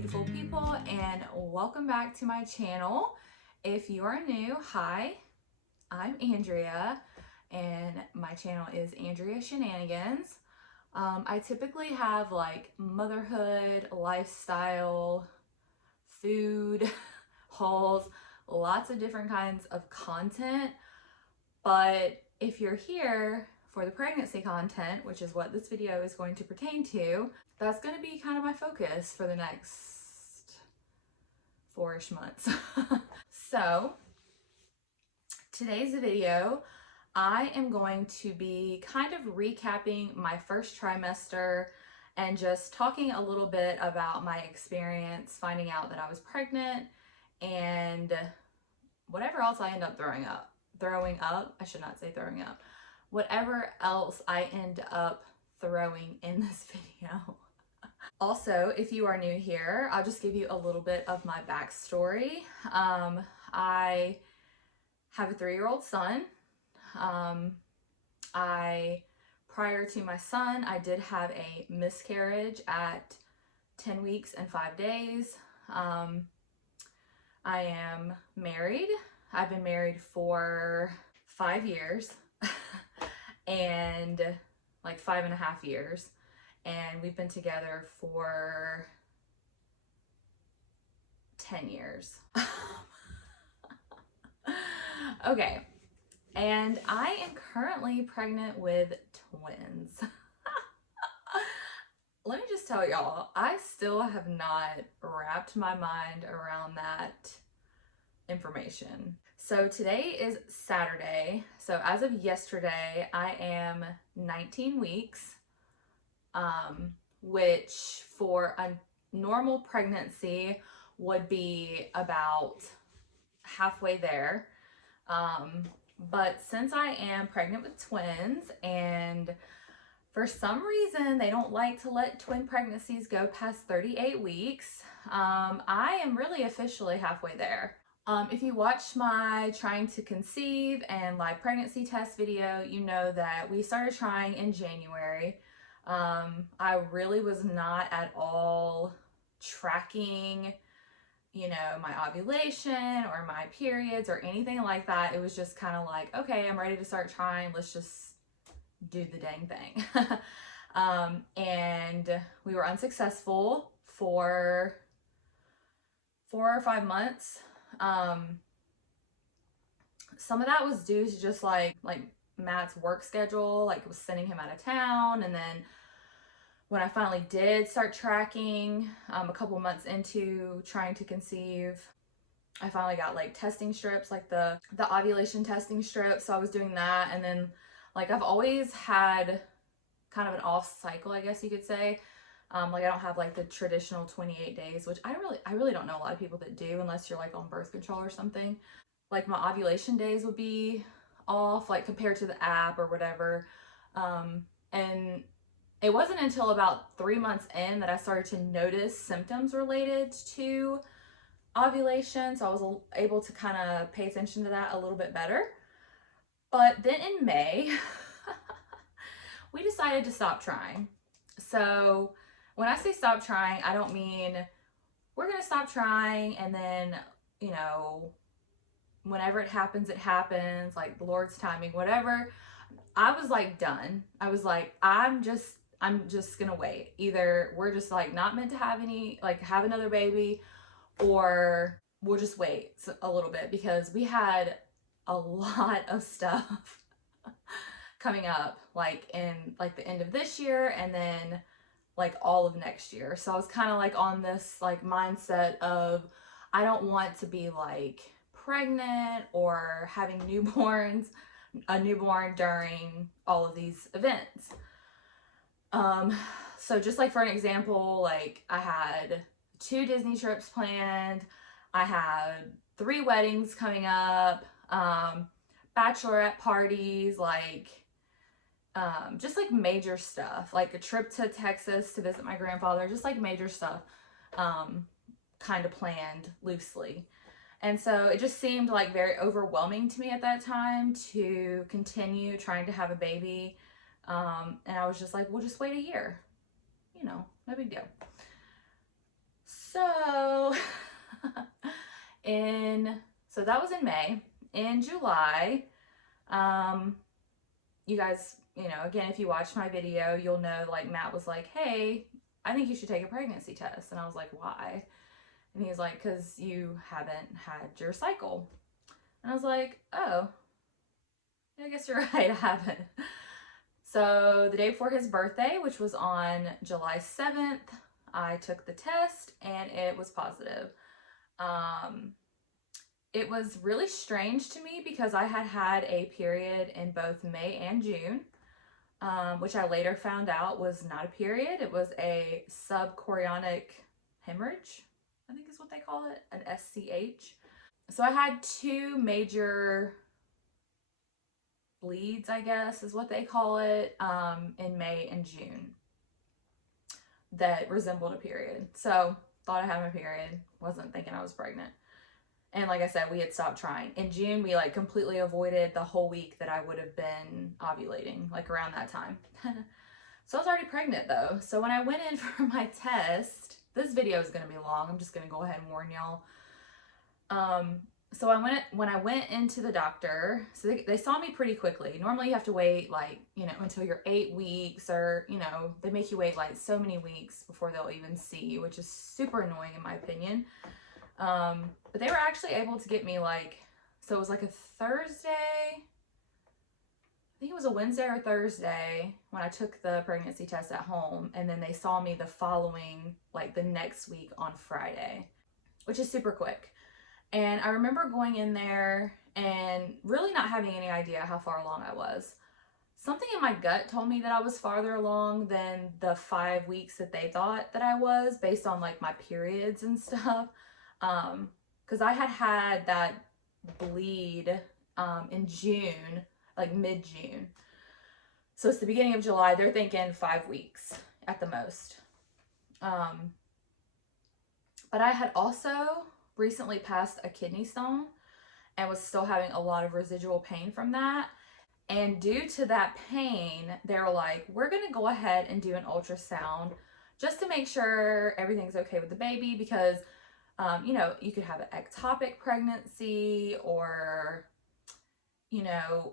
beautiful people, and welcome back to my channel. If you are new, hi, I'm Andrea and my channel is Andrea Shaenanigans. I typically have like motherhood, lifestyle, food hauls, lots of different kinds of content. But if you're here for the pregnancy content, which is what this video is going to pertain to, that's going to be kind of my focus for the next 4-ish months. So today's video, I am going to be kind of recapping my first trimester and just talking a little bit about my experience finding out that I was pregnant and whatever else I end up throwing up, I should not say throwing up, whatever else I end up throwing in this video. Also, if you are new here, I'll just give you a little bit of my backstory. I have a 3-year-old son. Prior to my son, I did have a miscarriage at 10 weeks and 5 days. I am married. I've been married for 5 years and like 5.5 years. And we've been together for 10 years. Okay. And I am currently pregnant with twins. Let me just tell y'all, I still have not wrapped my mind around that information. So today is Saturday. So as of yesterday, I am 19 weeks, which for a normal pregnancy would be about halfway there. But since I am pregnant with twins, and for some reason they don't like to let twin pregnancies go past 38 weeks, I am really officially halfway there. If you watched my trying to conceive and live pregnancy test video, you know that we started trying in January. I really was not at all tracking, you know, my ovulation or my periods or anything like that. It was just kind of like, okay, I'm ready to start trying. Let's just do the dang thing. And we were unsuccessful for 4 or 5 months. Some of that was due to just like Matt's work schedule, like it was sending him out of town. And then when I finally did start tracking, a couple months into trying to conceive, I finally got like testing strips, like the ovulation testing strips. So I was doing that. And then like I've always had kind of an off cycle, I guess you could say. Like I don't have like the traditional 28 days, which I really don't know a lot of people that do, unless you're like on birth control or something. Like my ovulation days would be off, like compared to the app or whatever. And it wasn't until about 3 months in that I started to notice symptoms related to ovulation. So I was able to kind of pay attention to that a little bit better. But then in May, we decided to stop trying. So when I say stop trying, I don't mean we're going to stop trying and then, you know, whenever it happens, like the Lord's timing, whatever. I was like done. I was like, I'm just gonna wait. Either we're just like not meant to have another baby, or we'll just wait a little bit, because we had a lot of stuff coming up like in like the end of this year and then like all of next year. So I was kind of like on this like mindset of I don't want to be like pregnant or having a newborn during all of these events. So just like for an example, like I had 2 Disney trips planned. I had 3 weddings coming up, bachelorette parties, like, just like major stuff, like a trip to Texas to visit my grandfather, just like major stuff, kind of planned loosely. And so it just seemed like very overwhelming to me at that time to continue trying to have a baby. And I was just like, we'll just wait a year, you know, no big deal. So, so that was in May. In July, you guys, again, if you watched my video, you'll know like Matt was like, hey, I think you should take a pregnancy test. And I was like, why? And he was like, because you haven't had your cycle. And I was like, oh, I guess you're right, I haven't. So the day before his birthday, which was on July 7th, I took the test and it was positive. It was really strange to me because I had had a period in both May and June, which I later found out was not a period. It was a subchorionic hemorrhage, I think is what they call it, an SCH. So I had two major bleeds, I guess is what they call it, in May and June that resembled a period. So thought I had my period, wasn't thinking I was pregnant. And like I said, we had stopped trying. In June, we like completely avoided the whole week that I would have been ovulating, like around that time. So I was already pregnant though. So when I went in for my test, this video is going to be long. I'm just going to go ahead and warn y'all. So when I went into the doctor, so they saw me pretty quickly. Normally you have to wait like, until you're 8 weeks or, they make you wait like so many weeks before they'll even see you, which is super annoying in my opinion. But they were actually able to get me like, so it was like a Thursday, I think it was a Wednesday or Thursday when I took the pregnancy test at home, and then they saw me the following, like the next week on Friday, which is super quick. And I remember going in there and really not having any idea how far along I was. Something in my gut told me that I was farther along than the 5 weeks that they thought that I was, based on like my periods and stuff. Because I had that bleed in June, like mid-June. So it's the beginning of July. They're thinking 5 weeks at the most. But I had also recently passed a kidney stone and was still having a lot of residual pain from that. And due to that pain, they were like, we're going to go ahead and do an ultrasound just to make sure everything's okay with the baby, because you could have an ectopic pregnancy or,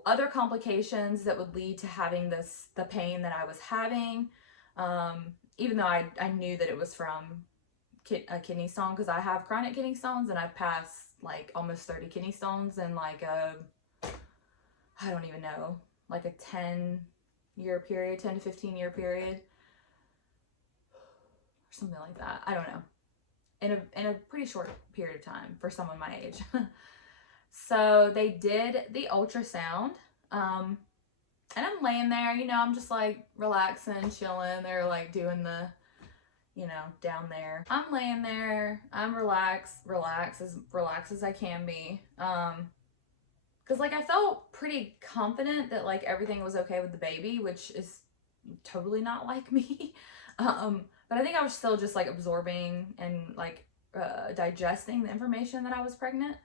other complications that would lead to having the pain that I was having. Even though I knew that it was from a kidney stone, because I have chronic kidney stones and I've passed like almost 30 kidney stones in like I don't even know, like a 10-year period, 10 to 15 year period, or something like that. I don't know. In a pretty short period of time for someone my age. So they did the ultrasound, and I'm laying there, I'm just like relaxing, chilling. They're like doing the, down there. I'm laying there, I'm relaxed as I can be. Cause like I felt pretty confident that like everything was okay with the baby, which is totally not like me. But I think I was still just like absorbing and like digesting the information that I was pregnant.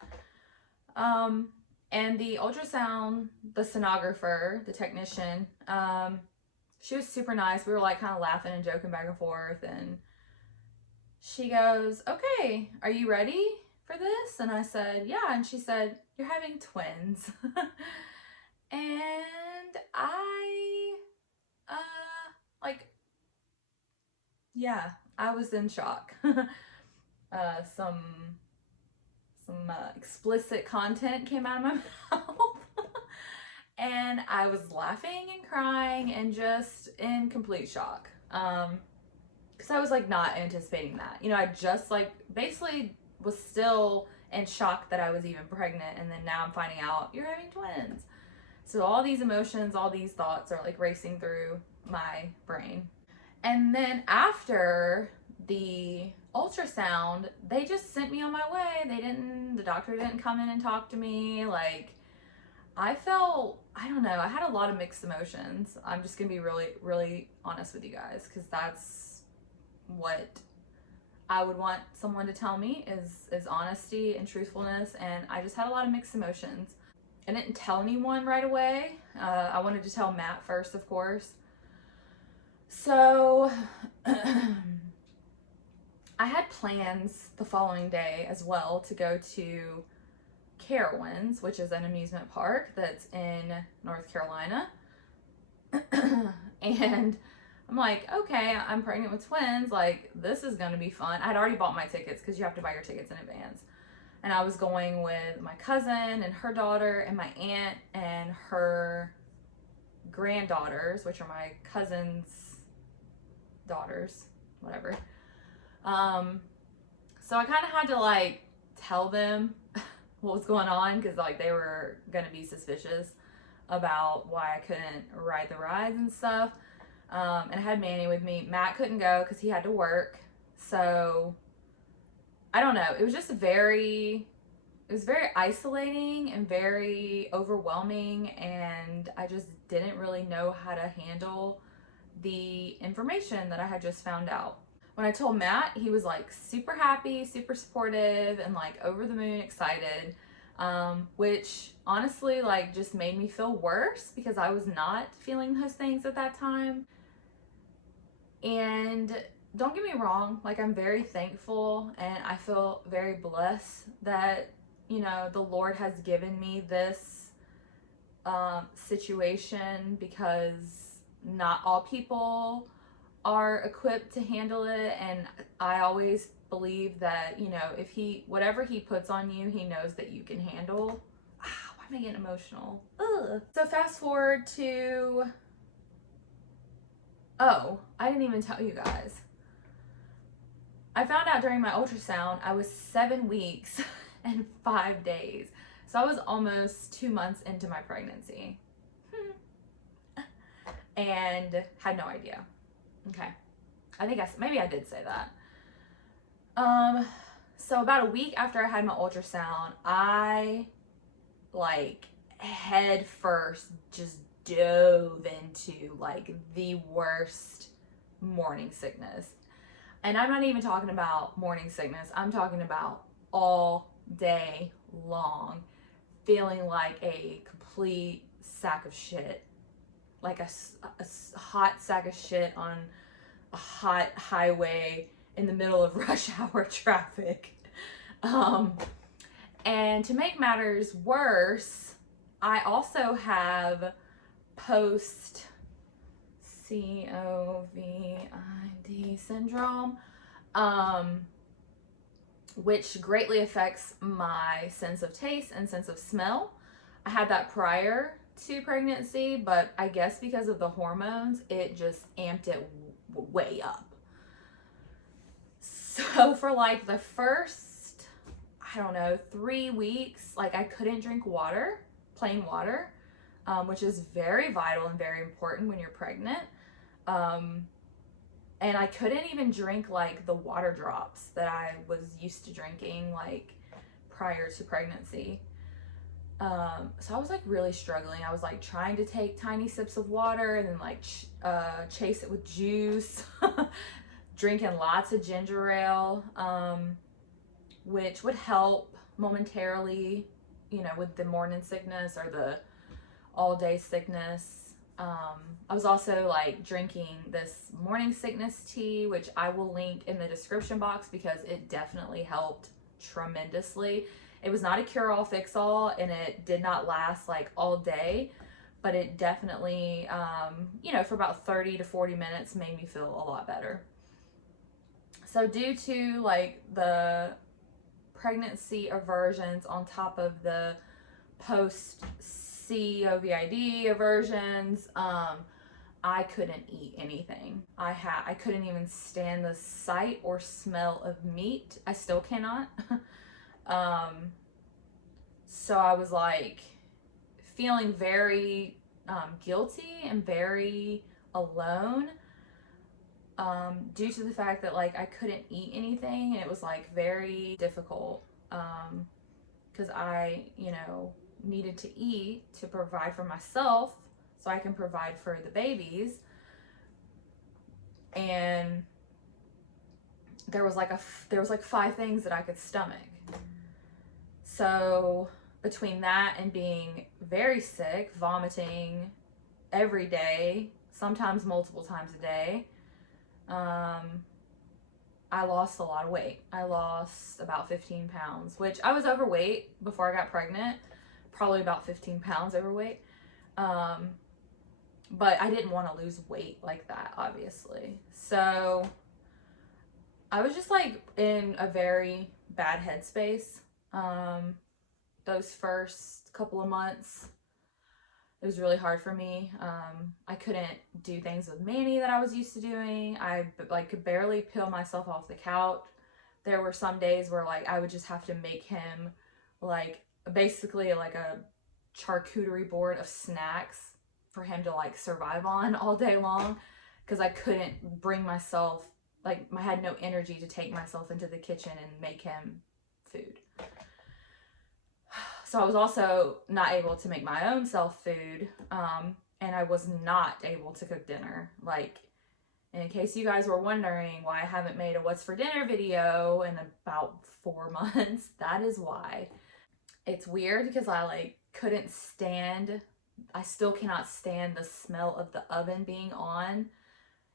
And the ultrasound, the sonographer, the technician, she was super nice. We were like kind of laughing and joking back and forth, and she goes, okay, are you ready for this? And I said, yeah. And she said, you're having twins. And I was in shock. Some explicit content came out of my mouth. And I was laughing and crying and just in complete shock. Because I was like not anticipating that. I just like basically was still in shock that I was even pregnant, and then now I'm finding out you're having twins. So all these emotions, all these thoughts are like racing through my brain. And then after the ultrasound, they just sent me on my way. The doctor didn't come in and talk to me. Like, I felt, I don't know, I had a lot of mixed emotions. I'm just gonna be really, really honest with you guys, because that's what I would want someone to tell me is honesty and truthfulness. And I just had a lot of mixed emotions. I didn't tell anyone right away. I wanted to tell Matt first, of course. So I had plans the following day as well to go to Carowinds, which is an amusement park that's in North Carolina. And I'm like, okay, I'm pregnant with twins. Like, this is going to be fun. I'd already bought my tickets because you have to buy your tickets in advance. And I was going with my cousin and her daughter and my aunt and her granddaughters, which are my cousin's daughters, whatever. So I kind of had to like tell them what was going on because like they were gonna be suspicious about why I couldn't ride the rides and stuff. And I had Manny with me. Matt couldn't go because he had to work. So I don't know. It was just very isolating and very overwhelming, and I just didn't really know how to handle the information that I had just found out. When I told Matt, he was like super happy, super supportive, and like over the moon excited, which honestly like just made me feel worse because I was not feeling those things at that time. And don't get me wrong, like I'm very thankful and I feel very blessed that, you know, the Lord has given me this situation, because not all people are equipped to handle it, and I always believe that, you know, if whatever he puts on you, he knows that you can handle. Why am I getting emotional? Ugh. So fast forward to, oh, I didn't even tell you guys. I found out during my ultrasound I was 7 weeks and 5 days. So I was almost 2 months into my pregnancy. And had no idea. Okay. I think maybe I did say that. So about a week after I had my ultrasound, I like head first just dove into like the worst morning sickness. And I'm not even talking about morning sickness. I'm talking about all day long feeling like a complete sack of shit. Like a hot sack of shit on a hot highway in the middle of rush hour traffic. And to make matters worse, I also have post COVID syndrome, which greatly affects my sense of taste and sense of smell. I had that prior to pregnancy, but I guess because of the hormones, it just amped it way up. So for like the first, I don't know, 3 weeks, like I couldn't drink water, plain water, which is very vital and very important when you're pregnant. And I couldn't even drink like the water drops that I was used to drinking like prior to pregnancy. So I was like really struggling. I was like trying to take tiny sips of water and then like chase it with juice, drinking lots of ginger ale, which would help momentarily, you know, with the morning sickness or the all day sickness. I was also like drinking this morning sickness tea, which I will link in the description box because it definitely helped tremendously. It was not a cure-all, fix-all, and it did not last like all day, but it definitely, you know, for about 30 to 40 minutes made me feel a lot better. So due to like the pregnancy aversions on top of the post-COVID aversions, I couldn't eat anything. I couldn't even stand the sight or smell of meat. I still cannot. So I was like feeling very guilty and very alone, due to the fact that like I couldn't eat anything, and it was like very difficult, because I, you know, needed to eat to provide for myself so I can provide for the babies. And there was like 5 things that I could stomach. So between that and being very sick, vomiting every day, sometimes multiple times a day, I lost a lot of weight. I lost about 15 pounds, which I was overweight before I got pregnant, probably about 15 pounds overweight. But I didn't want to lose weight like that, obviously. So I was just like in a very bad headspace. Those first couple of months, it was really hard for me. I couldn't do things with Manny that I was used to doing. I like could barely peel myself off the couch. There were some days where like I would just have to make him like basically like a charcuterie board of snacks for him to like survive on all day long, because I couldn't bring myself, like I had no energy to take myself into the kitchen and make him food. So I was also not able to make my own self food, and I was not able to cook dinner. Like, in case you guys were wondering why I haven't made a what's for dinner video in about 4 months, that is why. It's weird because I like couldn't stand, I still cannot stand the smell of the oven being on.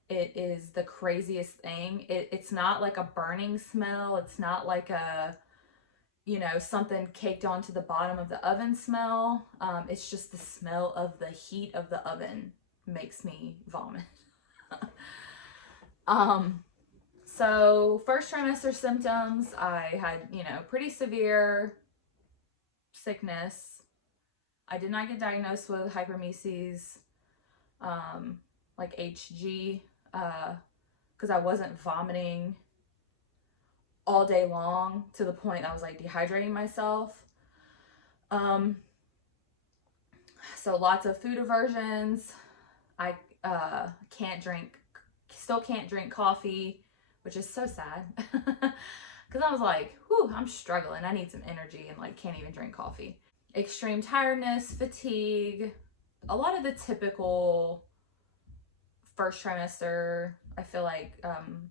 It is the craziest thing. It's not like a burning smell. It's not like a, you know, something caked onto the bottom of the oven smell. It's just the smell of the heat of the oven makes me vomit. So first trimester symptoms, I had, you know, pretty severe sickness. I did not get diagnosed with hypermesis, like HG, because I wasn't vomiting all day long to the point I was like dehydrating myself. So lots of food aversions. I still can't drink coffee, which is so sad. Because I was like, whew, I'm struggling. I need some energy and like can't even drink coffee. Extreme tiredness, fatigue, a lot of the typical first trimester, I feel like,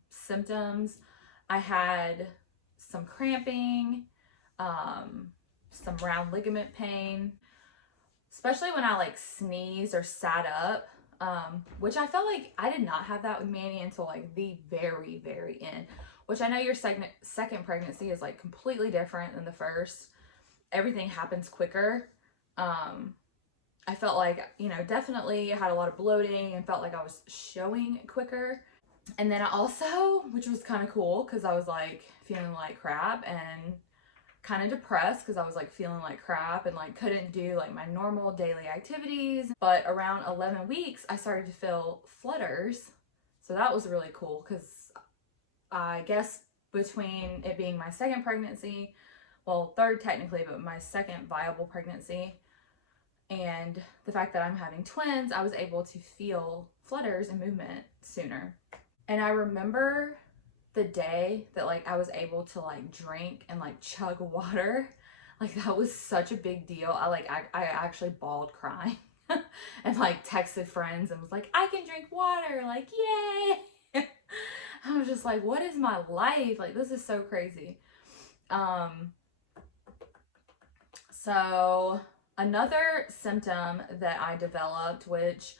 symptoms. I had some cramping, some round ligament pain, especially when I like sneezed or sat up, which I felt like I did not have that with Manny until like the very, very end, which I know your second pregnancy is like completely different than the first. Everything happens quicker. I felt like, you know, definitely had a lot of bloating and felt like I was showing quicker. And then I also, which was kind of cool because I was like feeling like crap and kind of depressed because I was like feeling like crap and like couldn't do like my normal daily activities. But around 11 weeks, I started to feel flutters. So that was really cool because I guess between it being my second pregnancy, well, third technically, but my second viable pregnancy, and the fact that I'm having twins, I was able to feel flutters and movement sooner. And I remember the day that like I was able to like drink and like chug water. Like that was such a big deal. I actually bawled crying and like texted friends and was like, I can drink water, like yay. I was just like, what is my life? Like this is so crazy. So another symptom that I developed, which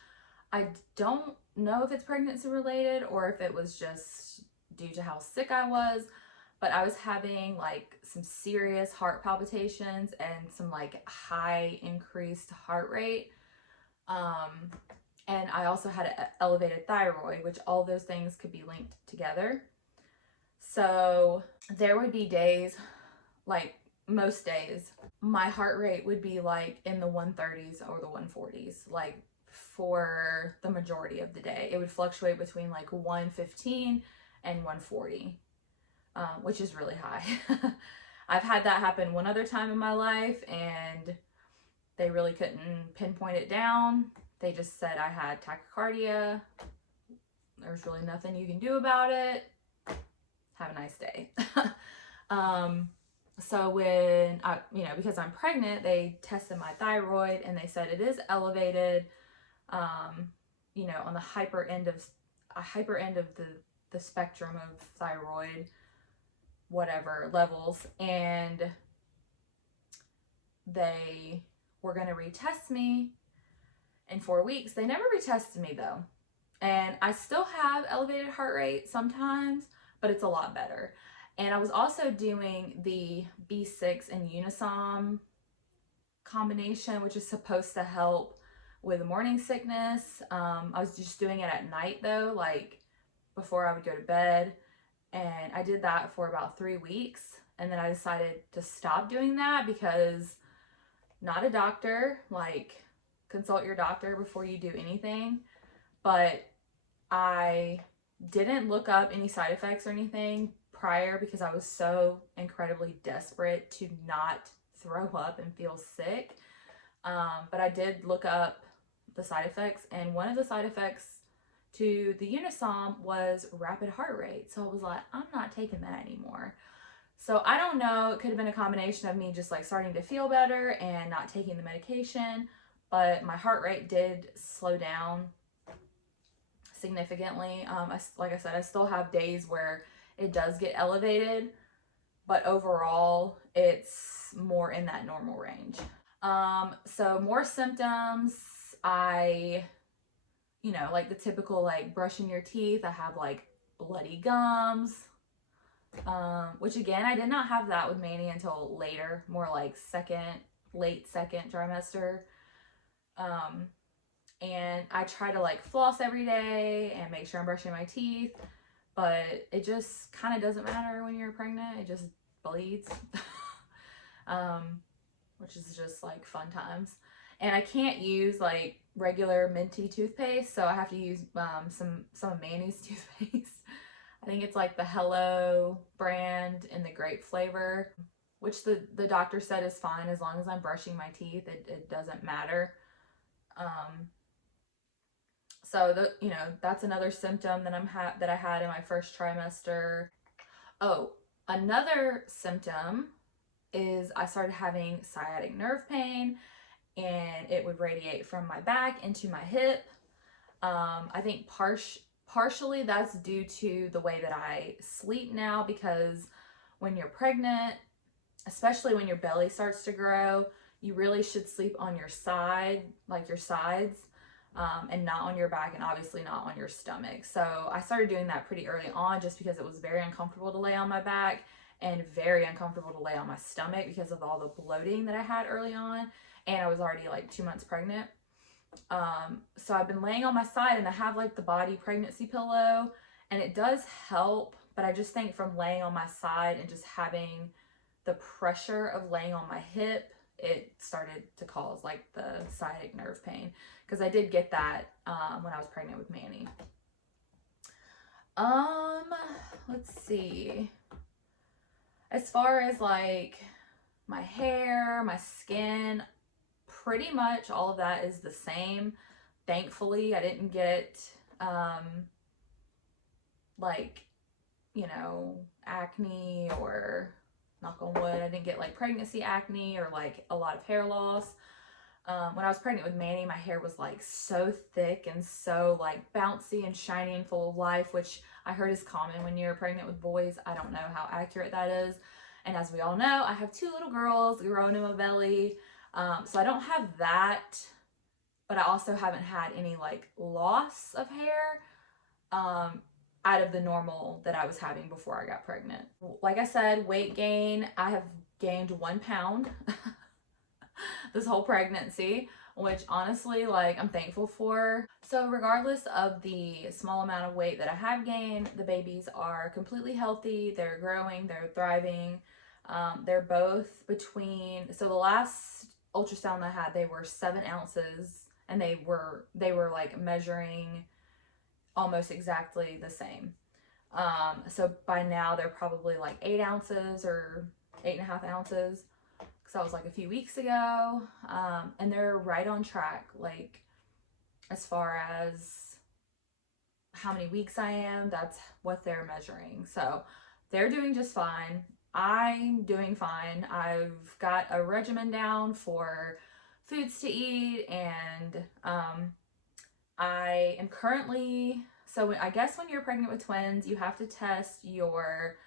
I don't know if it's pregnancy related or if it was just due to how sick I was, but I was having like some serious heart palpitations and some like high increased heart rate. And I also had an elevated thyroid, which all those things could be linked together. So there would be days, like most days, my heart rate would be like in the 130s or the 140s, like for the majority of the day. It would fluctuate between like 115 and 140, which is really high. I've had that happen one other time in my life and they really couldn't pinpoint it down. They just said I had tachycardia. There's really nothing you can do about it. Have a nice day. So when I, you know, because I'm pregnant, they tested my thyroid and they said it is elevated, you know, on the hyper end of the spectrum of thyroid, whatever levels. And they were going to retest me in 4 weeks. They never retested me though. And I still have elevated heart rate sometimes, but it's a lot better. And I was also doing the B6 and Unisom combination, which is supposed to help with morning sickness. I was just doing it at night though, like before I would go to bed. And I did that for about 3 weeks. And then I decided to stop doing that because not a doctor, like consult your doctor before you do anything. But I didn't look up any side effects or anything prior because I was so incredibly desperate to not throw up and feel sick. But I did look up the side effects, and one of the side effects to the Unisom was rapid heart rate. So I was like, I'm not taking that anymore. So I don't know, it could have been a combination of me just like starting to feel better and not taking the medication, but my heart rate did slow down significantly. Like I said, I still have days where it does get elevated, but overall it's more in that normal range. So more symptoms, like the typical like brushing your teeth. I have like bloody gums, which again, I did not have that with Manny until later, more like late second trimester. And I try to like floss every day and make sure I'm brushing my teeth, but it just kind of doesn't matter when you're pregnant. It just bleeds, which is just like fun times. And I can't use like regular minty toothpaste, so I have to use some of Manny's toothpaste. I think it's like the Hello brand in the grape flavor, which the doctor said is fine as long as I'm brushing my teeth. It doesn't matter. So that's another symptom that I had in my first trimester. Oh, another symptom is I started having sciatic nerve pain, and it would radiate from my back into my hip. I think partially that's due to the way that I sleep now, because when you're pregnant, especially when your belly starts to grow, you really should sleep on your side, like your sides, and not on your back, and obviously not on your stomach. So I started doing that pretty early on just because it was very uncomfortable to lay on my back and very uncomfortable to lay on my stomach because of all the bloating that I had early on. And I was already like 2 months pregnant. So I've been laying on my side, and I have like the body pregnancy pillow, and it does help, but I just think from laying on my side and just having the pressure of laying on my hip, it started to cause like the sciatic nerve pain, because I did get that when I was pregnant with Manny. Let's see. As far as like my hair, my skin, pretty much all of that is the same. Thankfully, I didn't get acne, or knock on wood, I didn't get like pregnancy acne or like a lot of hair loss. When I was pregnant with Manny, my hair was like so thick and so like bouncy and shiny and full of life, which I heard is common when you're pregnant with boys. I don't know how accurate that is. And as we all know, I have 2 little girls growing in my belly. So I don't have that, but I also haven't had any like loss of hair out of the normal that I was having before I got pregnant. Like I said, weight gain, I have gained 1 pound this whole pregnancy, which honestly, like, I'm thankful for. So regardless of the small amount of weight that I have gained, the babies are completely healthy. They're growing, they're thriving. They're both between, so the last ultrasound I had, they were 7 ounces, and they were like measuring almost exactly the same. So by now they're probably like 8 ounces or 8.5 ounces. Because that was like a few weeks ago. And they're right on track, like as far as how many weeks I am, that's what they're measuring. So they're doing just fine. I'm doing fine. I've got a regimen down for foods to eat, and I am currently, so I guess when you're pregnant with twins, you have to test your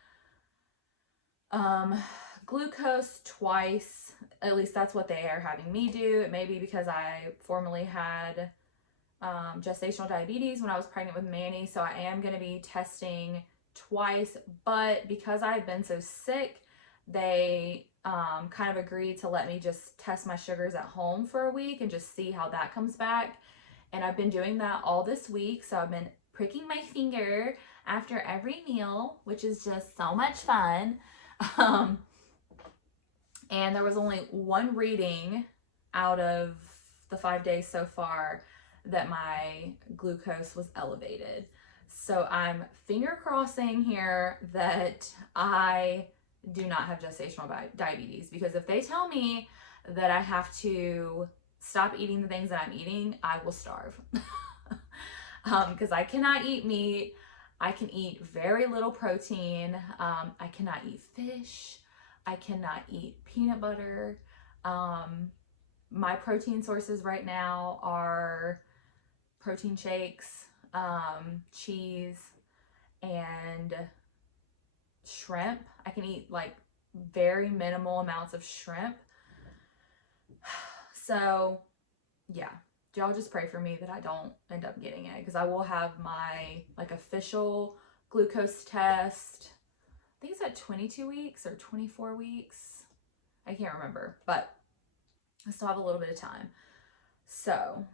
glucose twice. At least that's what they are having me do. It may be because I formerly had gestational diabetes when I was pregnant with Manny, so I am going to be testing twice, but because I've been so sick, they kind of agreed to let me just test my sugars at home for a week and just see how that comes back. And I've been doing that all this week. So I've been pricking my finger after every meal, which is just so much fun. And there was only one reading out of the 5 days so far that my glucose was elevated. So I'm finger crossing here that I do not have gestational diabetes, because if they tell me that I have to stop eating the things that I'm eating, I will starve. Because I cannot eat meat. I can eat very little protein. I cannot eat fish. I cannot eat peanut butter. My protein sources right now are protein shakes, cheese, and shrimp. I can eat like very minimal amounts of shrimp. So yeah, y'all just pray for me that I don't end up getting it, because I will have my like official glucose test. I think it's at 22 weeks or 24 weeks. I can't remember, but I still have a little bit of time. So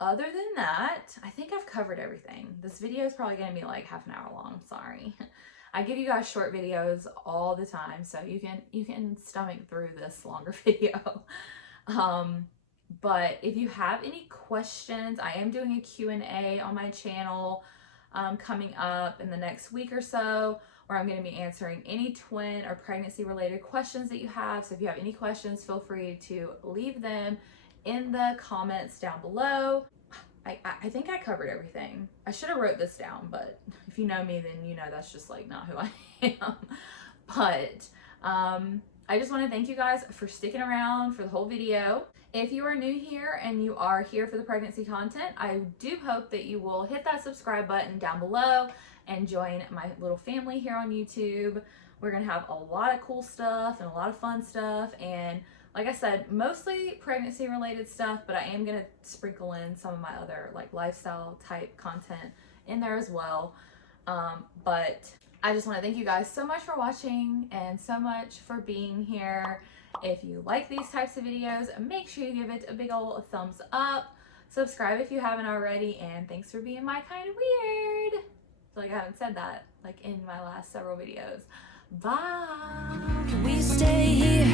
other than that, I think I've covered everything. This video is probably going to be like half an hour long. Sorry. I give you guys short videos all the time, so you can stomach through this longer video. But if you have any questions, I am doing a Q&A on my channel coming up in the next week or so, where I'm going to be answering any twin or pregnancy related questions that you have. So if you have any questions, feel free to leave them in the comments down below. I think I covered everything. I should have wrote this down, but if you know me, then you know that's just like not who I am. But I just want to thank you guys for sticking around for the whole video. If you are new here and you are here for the pregnancy content, I do hope that you will hit that subscribe button down below and join my little family here on YouTube. We're gonna have a lot of cool stuff and a lot of fun stuff, and like I said, mostly pregnancy related stuff, but I am gonna sprinkle in some of my other like lifestyle type content in there as well. But I just want to thank you guys so much for watching and so much for being here. If you like these types of videos, make sure you give it a big old thumbs up. Subscribe if you haven't already, and thanks for being my kind of weird. I feel like I haven't said that like in my last several videos. Bye. We stay here.